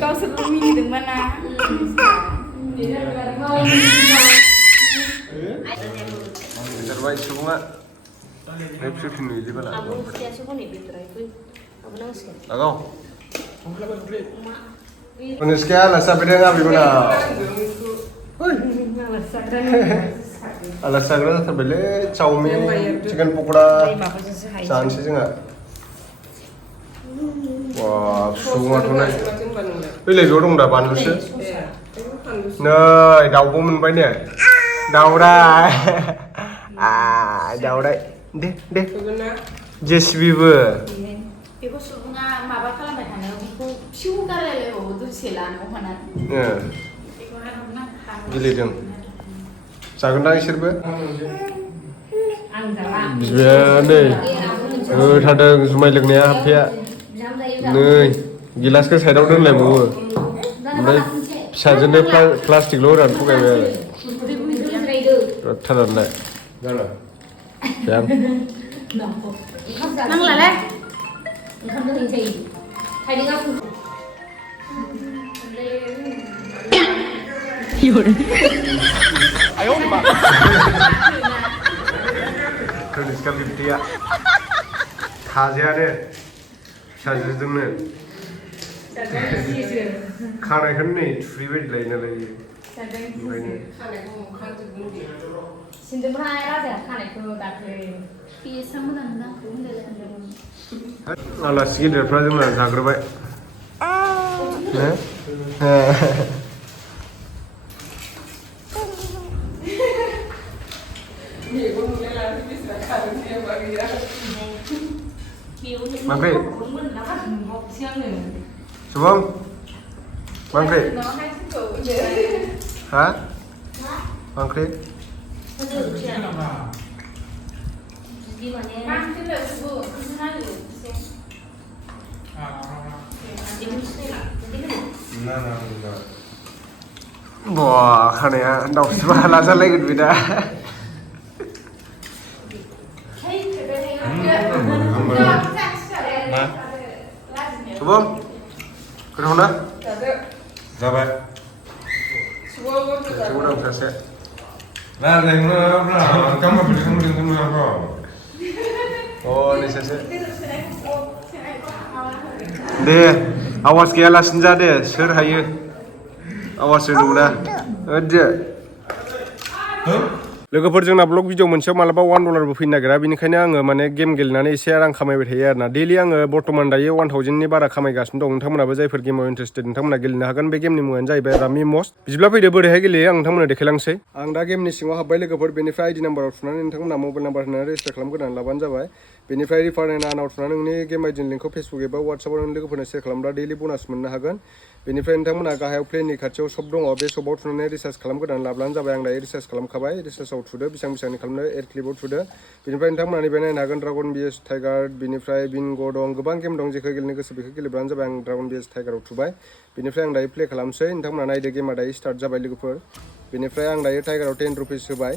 Kau sebelum ini di mana? Terbaik semua. Episode ini juga lah. Aku setiap suku nih betul itu. Aku nangis kan. Agak. Dhaniska lah sampai dengan apa mana? Alas sagra terbeli chow-mein, chicken pakora, sansi juga. Wah, semua tu naik. Pilih jorong dah bantu sih. Nah, daun pun menpai ni. Daun dah. Daun dah. Deh. JCB ber. Ibu suka mabak kalau macam mana? Ibu siapa kalau lewat tu selan mana? Gili dong. Sagun dah isir ber. Angkara. Biar deh. Ada semai lagi ni apa? Nih, gilas ke saya dah udah lemu. Mereka sahaja plastik loran pun kaya. Terang lah. Mana? Siapa? Nang lelak. Kamu tu ini. Hai dengan aku. Ayo ni mak. Dhaniska 50 ya. Taja deh. Saja dulu. खाना kan nih free bed lainnya lagi. Sindu pernah ada kan itu tapi. Biasa muda muda pun dah ada. Alah sikit dah pernah mana zagar baik. Mangkrik. Subang. Mangkrik. Hah? Mangkrik. Di mana? Mangkrik lah sebut. Kenal tu. Di mana? Nah. Wah, kan ya, dah sebab lazat lagi beda. Subang. Kenapa? Zabat. Semua dah selesai. Lah, kamu beli kamu apa? Oh, ni selesai. Deh, awas kaya lah senja deh, ser hayu. Awas dulu dah. Ada. लोगोफोरजों ना blog video मोनसेयाव मालाबा $1 फैनो नागिरा बेनिखायनो आङो माने game गेलेनानै एसे रां खामायबाय थायो आरोना डेलि आङो बर्तमान दायो 1000 नि बारा खामायगासिनो दं नोंथांमोनाबो जायफोर गेमाव इन्टारेस्टेड नोंथांमोना गेलेनो हागोन बे गेमनि मुङानो जाहैबाय रामि मस्ट बिदिब्ला फैदो बोरैहाय गेलेयो आं नोंथांमोननो देखायलांसै आं दा गेमनि सिङाव हाबबाय लोगोफोर बेनिफ्राय आइडि नाम्बाराव थुनानै नोंथांमोना मबाइल नाम्बार होनानै रेजिस्टार खालामग्रोनानै लाबानो जाबाय बेनिफ्राय रिफार एन्ड आनाव थुनानै नोंनि गेम आइडिनि लिंकखौ फेसबुक एबा वाट्सएपआव नों लोगोफोरनो शेयार खालामब्ला डेलि बनास मोननो हागोन बेनिफ्राय नोंथांमोना गाहायाव प्लेनि खाथियाव शप दङ बे शपआव थुनानै रिचार्ज खालामग्रोनानै लाब्लानो जाबाय आं दायो रिचार्ज खालामखाबाय रिचार्जआव थुदो बेसेबांनि खालामनो एड क्लिपआव थुदो बेनिफ्राय नोंथांमोना नैबे नायनो हागोन ड्रागन बिएस टाइगार बेनिफ्राय बिंग' दं गोबां गेम दं जेखौ गेलेनो गोसो बेखौ गेलेब्लानो जाबाय आं ड्रागन बिएस टाइगाराव थुबाय बेनिफ्राय आं दायो प्ले खालामसै नोंथांमोना नायदो गेमा दायो स्टार्ट जाबाय लोगोफोर बेनिफ्राय आं दायो टाइगाराव 10 रुपिस होबाय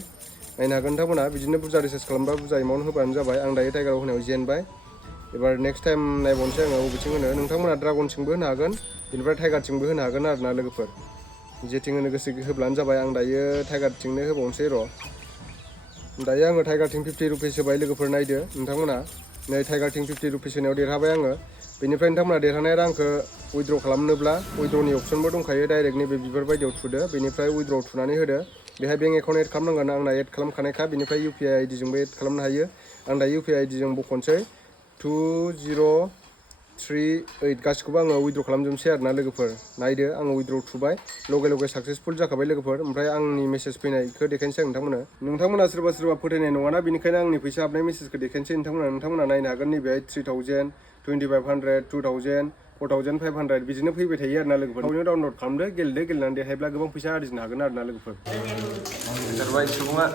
नायनो हागोन नोंथांमोना बिदिनो बुरजा रिचार्ज खालामबा बुरजा एमाउन्ट होबानो जाबाय आं दायो टाइगाराव होनायाव जेनबाय एबार नेक्स्ट टाइम नायबावनोसै आङो बबेथिं होनो नोंथांमोना ड्रागनथिंबो होनो हागोन बेनिफ्राय टाइगारथिंबो होनो हागोन आरोना लोगोफोर जेथिं होनो गोसो होब्लानो जाबाय आं दायो टाइगारथिंनो होबावनोसै र' दायो आङो टाइगारथिं 50 रुपिस होबाय लोगोफोर नायदो नोंथांमोना नै टाइगारथिं 50 रुपिस होनायाव देरहाबाय आङो बेनिफ्राय नोंथांमोना देरहानाय रांखौ उइथड्र खालामनोब्ला उइथड्रनि अप्सनबो दंखायो डाइरेक्ट नैबे बिबार बायदियाव थुदो बेनिफ्राय उइथड्र थुनानै होदो बेहाय बेंक एकाउन्ट एड खालामनांगोन आंना एड खालामखानायखा बेनिफ्राय UPI आइडिजोंबो एड खालामनो हायो आं दा UPI आइडिजों बख'नोसै 2038 गासिखौबो आङो उइथड्र खालामजोबनोसै आरोना लोगोफोर नायदो आङो उइथड्र थुबाय लगे साक्सेसफुल जाखाबाय लोगोफोर ओमफ्राय आंनि मेसेज फैनायखौ देखायनोसै आं नोंथांमोना सोरबा फोथायनाय नङाना बेनिखायनो आंनि फैसा हाबनाय मेसेजखौ देखायनोसै नोंथांमोना नायनो हागोन नैबेहाय 3000 2500 2000 4500 बिदिनो फैबाय थायो आरोना लोगोफोर थाबैनो डाउनलड खालामदो गेलेनानै देरहायोब्ला गोबां फैसा आरजिनो हागोन आरोना लोगोफोर terbaik semua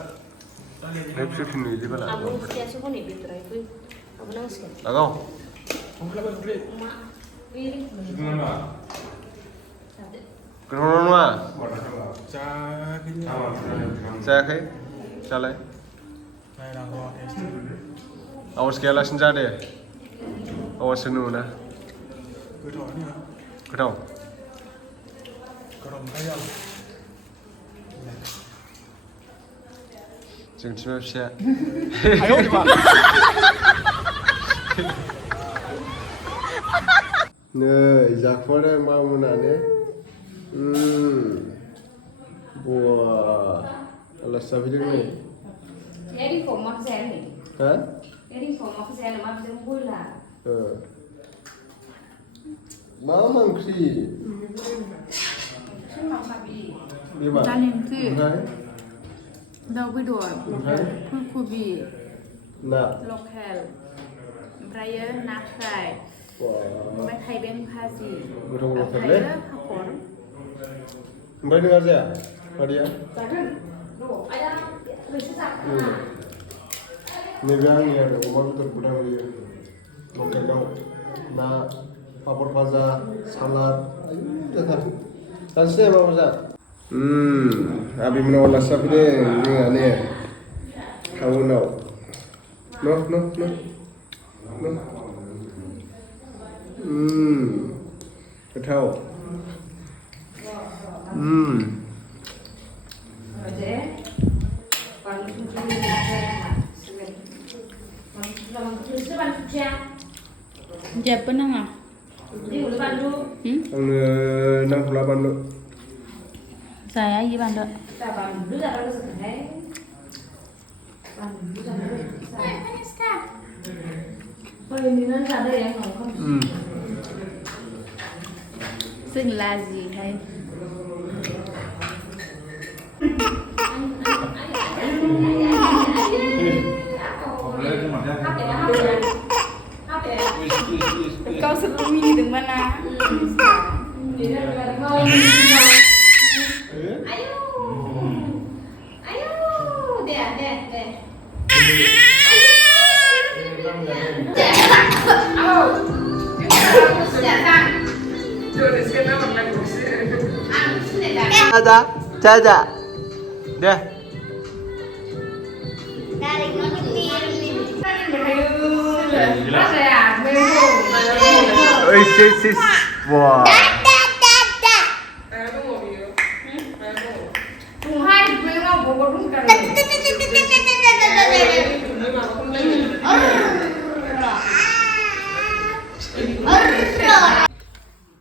episode ini juga lah Aku setiap suku nih betul itu. Aku nangis kan. agak kenapa saya kayak salah आवाज गैयालासिनो जा दे आवाज होनो मोना गोथाव जोंथि मा फिसाया नै जाखुमादों मा मोनानो बवा आलासि जाफैदों नै Jadi format saya nih. ha Jadi format saya lemah bisa bola. मा मा ओंख्रि बेबा दालि ओंख्रि ओमफ्राय दाउ बेदर ओमफ्राय फुलकबि ना लकेल ओमफ्रायो ना फ्राय ओमफ्राय थाइबें भाजि गोथाव गोथावथारलै ओमफ्रायो पापर ओमफ्राय नोंहा जाया मादैया Zaten, lo, ada bisa नैबे आंनि आरो अमा बेदर बुदा होयो लकेल दाउ ना पापर भाजा सालाद आयु जाथार जानोसै माबा जा आबैमोनाव आलासि जाफैदों जोंहा ने टाउनाव गोथाव aja. Paling tujuh जेबो नाङा आंनो नांथ'ला बानलु जाया इयो बानलु जों लाजिहाय गावसोरबो मिनिदोंमोन ना Caca deh sis wah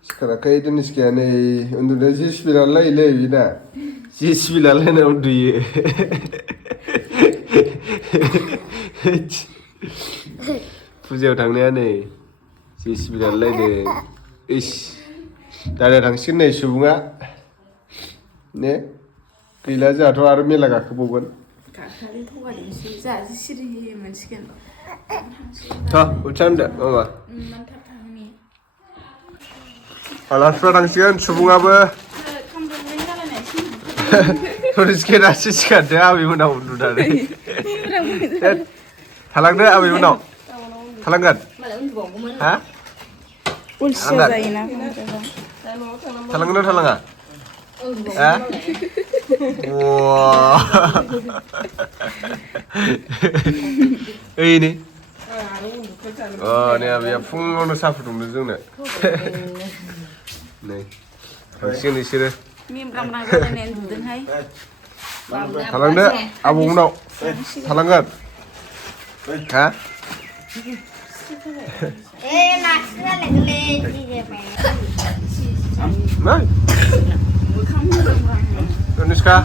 sekarang kayak Dhaniska nih untuk dari sembilan lagi lebih dah sembilan lagi untuk dia फुजायाव थांनाया नै जेसिबि दानलायदों इस दादा थांसिगोन नै सुबुङा ने गैला जोंहाथ' आरो मेला गाखोबावगोन गाखालि थगायदोंसो जोंहासो सिरि मोनसिगोन थ' उथसानदो माबा थाब थांनि आलासिफ्रा थांसिगोन सुबुङाबो खामब्रेंब्रें जालायनायसै धनिस्काया दासो सिखारदों आबैमोनाव उन्दुनानै थालांदो आबैमोनाव थालांगोन हा अलसिया जायोना थालांगोन ना थालाङा हा ओइ नै नै आबैया फुङावनो साहा फुदुंदों जोंनो नै थांसिगोन बिसोरो मेमब्रां जालायनाय उन्दुदोंहाय थालांदो आबौमोनाव थालांगोन हा नै Dhaniska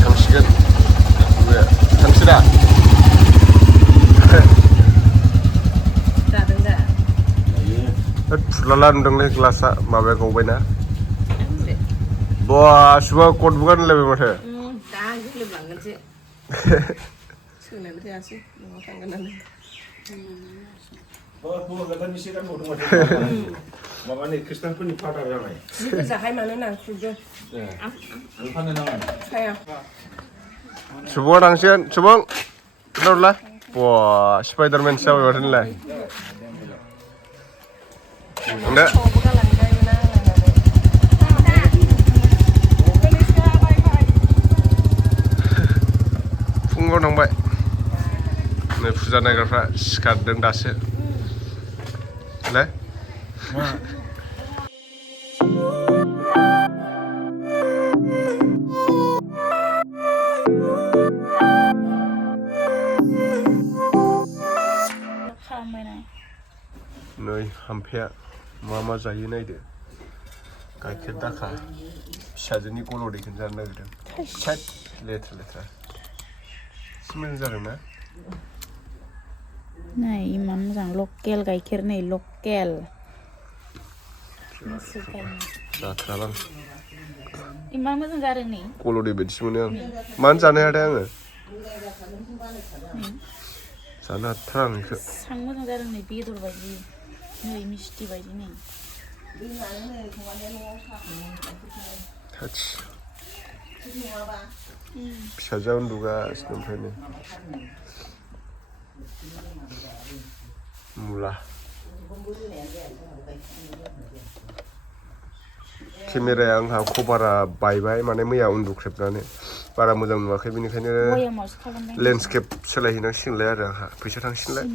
थांसिगोन थांसै दा फुरलाला नुदोंलै ग्लासा माबाया गावबायना बा सुबा कटबो गानलायबाय माथो सोलायबाय थायासै न'आव थांगोनानो माबानि खृष्टानफोरनि फादार जानाय जाहाय मानो नांख्रुबदों साया सुबुङा थांसिगोन सुबुं खोन्थाहरला बा स्पाइडारमेनसो जाबाय माथो नोंलाय थांदो फुजा नायग्राफ्रा सिखारदों दासो ले नै हाम्फेया मा जायो नायदो गाइखेर दाखा फिसाजोनि गल'दैखौनो जानो नागिरदों थैद लेथ्रा स्मेल जादों ना नै इमान मोजां लकेल गाइखेर नै लकेल जाथ्रालां इमान मोजां जादों नै गल'दै बायदिसो मोनो आं मानो जानो हायाथाय आङो जानो हाथारा आं बेखौ सां मोजां जादों नै बेदर बायदि नै मिस्टि बायदि नै फिसाजोआ उन्दुगासिनो ओमफ्रायनो मुला केमेराया आंहा कभारा बायबाय माने मैया उन्दुख्रेबनानै बारा मोजां नुवाखै बेनिखायनो लेन्डस्केप सोलायहैनांसिगोनलाय आरो आंहा फैसा थांसिनलाय